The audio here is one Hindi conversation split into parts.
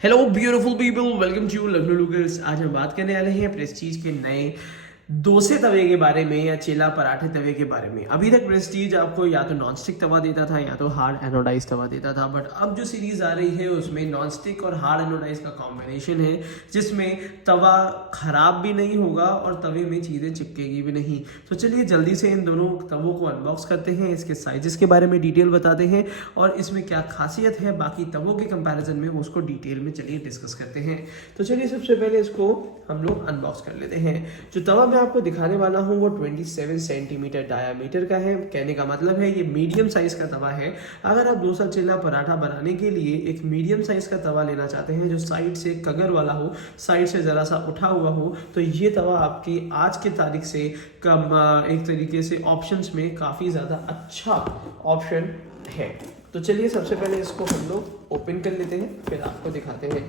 Hello beautiful people, welcome to Lucknow lookers. आज हम बात करने वाले हैं प्रेस्टीज के नए डोसे तवे के बारे में या चेला पराठे तवे के बारे में। अभी तक प्रेस्टीज आपको या तो नॉनस्टिक तवा देता था या तो हार्ड एनोडाइज तवा देता था, बट अब जो सीरीज आ रही है उसमें नॉनस्टिक और हार्ड एनोडाइज का कॉम्बिनेशन है, जिसमें तवा खराब भी नहीं होगा और तवे में चीज़ें चिपकेगी भी नहीं। तो चलिए जल्दी से इन दोनों तवों को अनबॉक्स करते हैं, इसके साइजेस के बारे में डिटेल बताते हैं और इसमें क्या खासियत है बाकी तवों के कंपैरिजन में, उसको डिटेल में चलिए डिस्कस करते हैं। तो चलिए सबसे पहले इसको हम लोग अनबॉक्स कर लेते हैं। जो तवा मैं आपको दिखाने वाला हूँ वो 27 सेंटीमीटर डायामीटर का है। कहने का मतलब है ये मीडियम साइज का तवा है। अगर आप डोसा चिल्ला पराठा बनाने के लिए एक मीडियम साइज का तवा लेना चाहते हैं जो साइड से कगर वाला हो, साइड से ज़रा सा उठा हुआ हो, तो ये तवा आपकी आज के तारीख से कम एक तरीके से ऑप्शंस में काफ़ी ज़्यादा अच्छा ऑप्शन है। तो चलिए सबसे पहले इसको हम लोग ओपन कर लेते हैं, फिर आपको दिखाते हैं।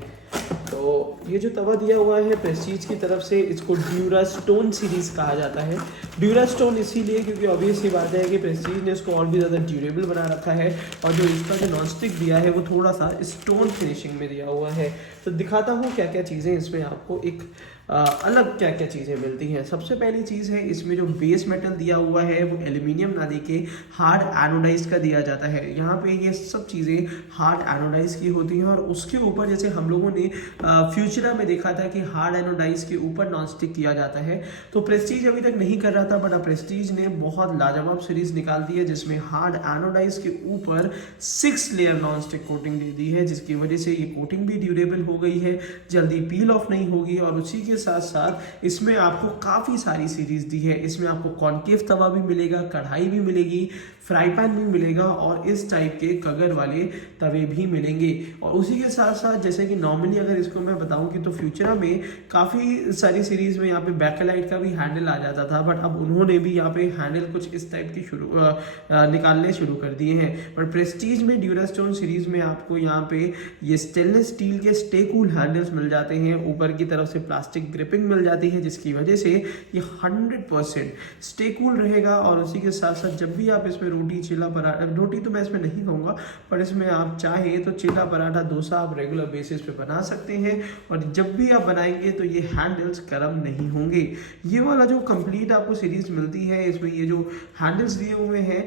तो ये जो तवा दिया हुआ है प्रेस्टीज की तरफ से, इसको ड्यूरा स्टोन सीरीज कहा जाता है। ड्यूरा स्टोन इसीलिए क्योंकि ऑब्वियस सी बात है कि प्रेस्टीज ने इसको और भी ज़्यादा ड्यूरेबल बना रखा है, और जो इसका जो नॉनस्टिक दिया है वो थोड़ा सा स्टोन फिनिशिंग में दिया हुआ है। तो दिखाता हूँ क्या क्या चीज़ें इसमें आपको एक अलग क्या क्या चीज़ें मिलती हैं। सबसे पहली चीज़ है इसमें जो बेस मेटल दिया हुआ है वो एल्यूमिनियम ना दे के हार्ड एनोडाइज का दिया जाता है। यहाँ पे ये सब चीज़ें हार्ड एनोडाइज की होती हैं और उसके ऊपर जैसे हम लोगों ने फ्यूचरा में देखा था कि हार्ड एनोडाइज के ऊपर नॉन स्टिक किया जाता है, तो प्रेस्टीज अभी तक नहीं कर रहा था, बट अब प्रेस्टीज ने बहुत लाजवाब सीरीज निकाल दी है जिसमें हार्ड एनोडाइज के ऊपर 6 लेयर नॉन स्टिक कोटिंग दे दी है, जिसकी वजह से ये कोटिंग भी ड्यूरेबल हो गई है, जल्दी पील ऑफ नहीं होगी। और उसी के साथ साथ इसमें आपको काफ़ी सारी सीरीज दी है। इसमें आपको कॉन्केव तवा भी मिलेगा, कढ़ाई भी मिलेगी, फ्राई पैन भी मिलेगा और इस टाइप के कगर वाले तवे भी मिलेंगे। और उसी के साथ साथ जैसे कि नॉर्मली अगर इसको मैं बताऊं कि तो फ्यूचरा में काफ़ी सारी सीरीज़ में यहाँ पे बैकलाइट का भी हैंडल आ जाता था, बट अब उन्होंने भी यहाँ पे हैंडल कुछ इस टाइप की निकालने शुरू कर दिए हैं। बट प्रेस्टीज में ड्यूरास्टोन सीरीज़ में आपको यहाँ पे ये स्टेनलेस स्टील के स्टे कूल हैंडल्स मिल जाते हैं, ऊपर की तरफ से प्लास्टिक ग्रिपिंग मिल जाती है, जिसकी वजह से ये 100% स्टे कूल रहेगा। और उसी के साथ साथ जब भी आप इसमें रोटी चिल्ला पराठा, रोटी तो मैं इसमें नहीं कहूँगा, पर इसमें आप चाहे तो चिल्ला पराठा डोसा आप रेगुलर बेसिस पे बना सकते हैं, और जब भी आप बनाएंगे तो ये हैंडल्स गर्म नहीं होंगे। ये वाला जो कंप्लीट आपको सीरीज मिलती है, इसमें ये जो हैंडल्स दिए हुए हैं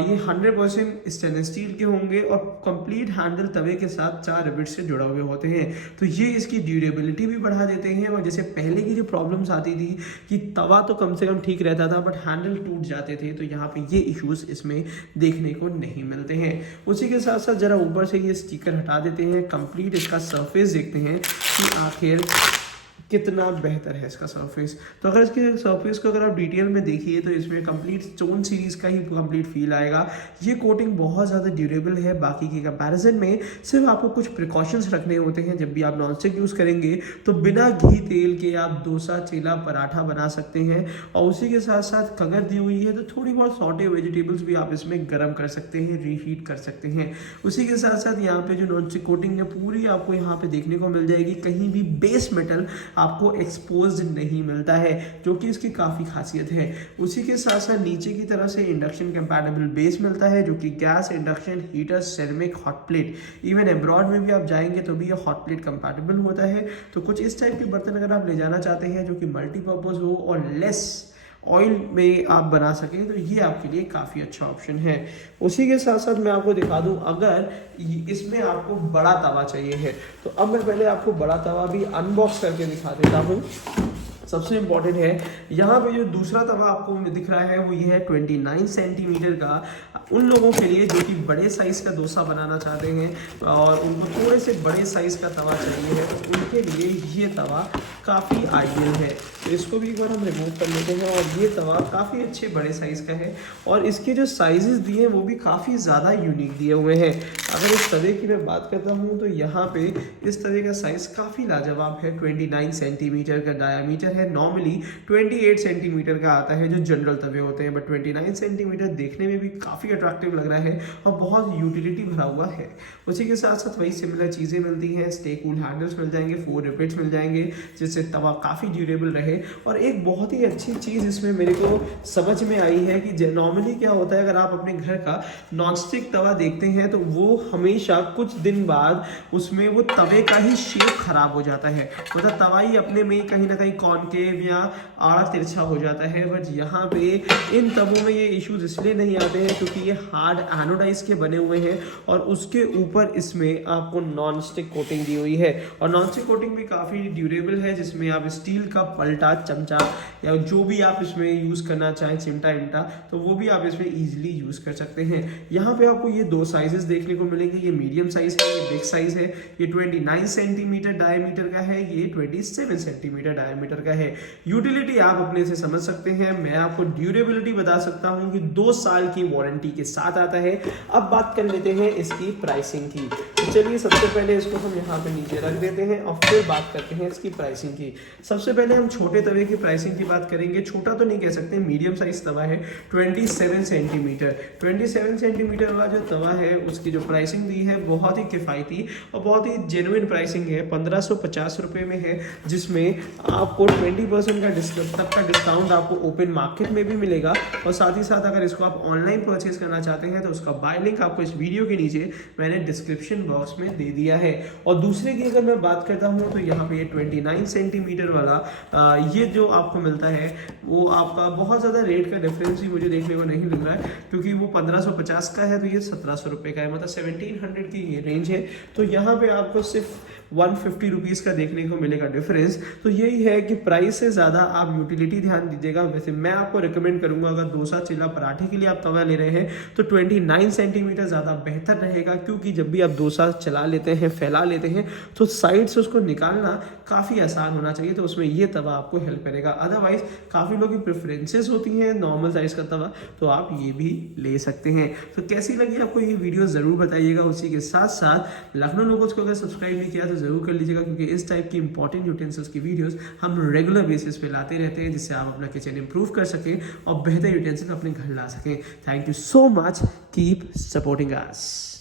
ये 100% स्टेनलेस स्टील के होंगे और कंप्लीट हैंडल तवे के साथ 4 रिवेट से जुड़ा हुए होते हैं। तो ये इसकी ड्यूरेबिलिटी भी बढ़ा देते हैं। और जैसे पहले की जो प्रॉब्लम्स आती थी कि तवा तो कम से कम ठीक रहता था बट हैंडल टूट जाते थे, तो यहाँ पे ये इश्यूज इसमें देखने को नहीं मिलते हैं। उसी के साथ साथ जरा ऊपर से ये स्टिकर हटा देते हैं, कंप्लीट इसका सरफेस देखते हैं कि आखिर कितना बेहतर है इसका सरफेस। तो अगर इसके सरफेस को अगर आप डिटेल में देखिए तो इसमें कंप्लीट स्टोन सीरीज का ही कंप्लीट फील आएगा। ये कोटिंग बहुत ज़्यादा ड्यूरेबल है बाकी के कंपैरिजन में। सिर्फ आपको कुछ प्रिकॉशंस रखने होते हैं जब भी आप नॉनस्टिक यूज़ करेंगे, तो बिना घी तेल के आप डोसा चिल्ला पराठा बना सकते हैं। और उसी के साथ साथ कगर दी हुई है तो थोड़ी बहुत सॉटे वेजिटेबल्स भी आप इसमें गर्म कर सकते हैं, रीहीट कर सकते हैं। उसी के साथ साथ यहाँ पे जो नॉनस्टिक कोटिंग है पूरी आपको यहाँ पे देखने को मिल जाएगी, कहीं भी बेस मेटल आपको एक्सपोज नहीं मिलता है, जो कि इसकी काफ़ी खासियत है। उसी के साथ साथ नीचे की तरफ से इंडक्शन कंपैटिबल बेस मिलता है, जो कि gas, induction, heater, ceramic, hot plate, even abroad में भी आप जाएंगे तो भी ये हॉट प्लेट कंपैटिबल होता है। तो कुछ इस टाइप के बर्तन अगर आप ले जाना चाहते हैं जो कि मल्टीपर्पज़ हो और लेस ऑयल में आप बना सकें, तो ये आपके लिए काफ़ी अच्छा ऑप्शन है। उसी के साथ साथ मैं आपको दिखा दूं, अगर इसमें आपको बड़ा तवा चाहिए है तो अब मैं पहले आपको बड़ा तवा भी अनबॉक्स करके दिखा देता हूँ। सबसे इम्पॉर्टेंट है यहाँ पे जो दूसरा तवा आपको दिख रहा है वो ये है 29 सेंटीमीटर का। उन लोगों के लिए जो कि बड़े साइज़ का डोसा बनाना चाहते हैं और उनको थोड़े से बड़े साइज़ का तवा चाहिए है, तो उनके लिए ये तवा काफ़ी आइडियल है। तो इसको भी एक बार हम रिमूव कर लेते हैं, और ये तवा काफ़ी अच्छे बड़े साइज़ का है और इसके जो साइजेस दिए हैं वो भी काफ़ी ज़्यादा यूनिक दिए हुए हैं। अगर इस तवे की मैं बात करता हूँ तो यहाँ पे इस तवे का साइज़ काफ़ी लाजवाब है। 29 सेंटीमीटर का डायामीटर है नॉर्मली 28 सेंटीमीटर का आता है जो जनरल तवे होते हैं, बट 29 सेंटीमीटर देखने में भी काफ़ी अट्रैक्टिव लग रहा है और बहुत यूटिलिटी भरा हुआ है। उसी के साथ साथ वही सिमिलर चीज़ें मिलती हैं, स्टे कूल हैंडल्स मिल जाएंगे, 4 रिवेट्स मिल जाएंगे जिससे तवा काफ़ी ड्यूरेबल रहे। और एक बहुत ही अच्छी चीज़ इसमें मेरे को समझ में आई है कि नॉर्मली क्या होता है, अगर आप अपने घर का नॉनस्टिक तवा देखते हैं तो वो हमेशा कुछ दिन बाद उसमें वो तवे का ही शेप खराब हो जाता है, मतलब तवा ही अपने में कहीं ना कहीं कॉनकेव या आड़ा तिरछा हो जाता है। बट यहाँ पे इन तवों में ये इश्यूज इसलिए नहीं आते हैं क्योंकि ये हार्ड एनोडाइज के बने हुए हैं और उसके ऊपर इसमें आपको नॉन स्टिक कोटिंग दी हुई है। और नॉन स्टिक कोटिंग भी काफ़ी ड्यूरेबल है, जिसमें आप स्टील का पलटा, चमचा या जो भी आप इसमें यूज़ करना चाहें, चिमटा इमटा, तो वो भी आप इसमें ईजिली यूज़ कर सकते हैं। यहाँ पे आपको ये 2 साइजेस देखने को मिलेंगे, ये मीडियम साइज है, ये बिग साइज है। ये 29 सेंटीमीटर डायमीटर का है, ये 27 सेंटीमीटर डायमीटर का है। यूटिलिटी आप अपने से समझ सकते हैं। मैं आपको ड्यूरेबिलिटी बता सकता हूँ कि 2 साल की वारंटी के साथ आता है। अब बात कर लेते हैं इसकी प्राइसिंग की। तो चलिए सबसे पहले इसको हम यहाँ पे नीचे रख देते हैं और फिर बात करते हैं इसकी प्राइसिंग की। सबसे पहले हम छोटे तवे की प्राइसिंग की बात करेंगे। छोटा तो नहीं कह सकते, मीडियम साइज तवा है, 27 सेंटीमीटर। 27 सेंटीमीटर वाला जो तवा है उसकी जो प्राइसिंग दी है बहुत ही किफ़ायती और बहुत ही जेन्युइन प्राइसिंग है। 1550 रुपये में है, जिसमें आपको 20% का डिस्काउंट आपको ओपन मार्केट में भी मिलेगा। और साथ ही साथ अगर इसको आप ऑनलाइन परचेज करना चाहते हैं तो उसका बाय लिंक आपको इस वीडियो के नीचे मैंने डिस्क्रिप्शन बॉक्स में दे दिया है। और दूसरे की अगर मैं बात करता हूँ तो यहाँ पे ये 29 सेंटीमीटर वाला ये जो आपको मिलता है वो आपका बहुत ज़्यादा रेट का डिफरेंस ही मुझे देखने को नहीं मिल रहा है, क्योंकि वो 1550 का है तो ये 1700 रुपये का है, मतलब 1700 की ये रेंज है। तो यहाँ पे आपको सिर्फ 150 रुपीज़ का देखने को मिलेगा डिफरेंस। तो यही है कि प्राइस से ज़्यादा आप यूटिलिटी ध्यान दीजिएगा। वैसे मैं आपको रिकमेंड करूंगा अगर डोसा चिल्ला पराठे के लिए आप तवा ले रहे हैं तो 29 सेंटीमीटर ज़्यादा बेहतर रहेगा, क्योंकि जब भी आप डोसा चला लेते हैं, फैला लेते हैं, तो साइड से उसको निकालना काफ़ी आसान होना चाहिए, तो उसमें ये तवा आपको हेल्प करेगा। अदरवाइज काफ़ी लोगों की प्रेफरेंसेस होती हैं नॉर्मल साइज़ का तवा, तो आप ये भी ले सकते हैं। तो कैसी लगी आपको ये वीडियो ज़रूर बताइएगा। उसी के साथ साथ लखनऊ लोगोस को अगर सब्सक्राइब नहीं किया तो ज़रूर कर लीजिएगा, क्योंकि इस टाइप की इंपॉर्टेंट यूटेंसिल्स की वीडियोस हम रेगुलर बेसिस पे लाते रहते हैं, जिससे आप अपना किचन इंप्रूव कर सकें और बेहतर यूटेंसिल अपने घर ला सकें। Thank you so much, keep supporting us.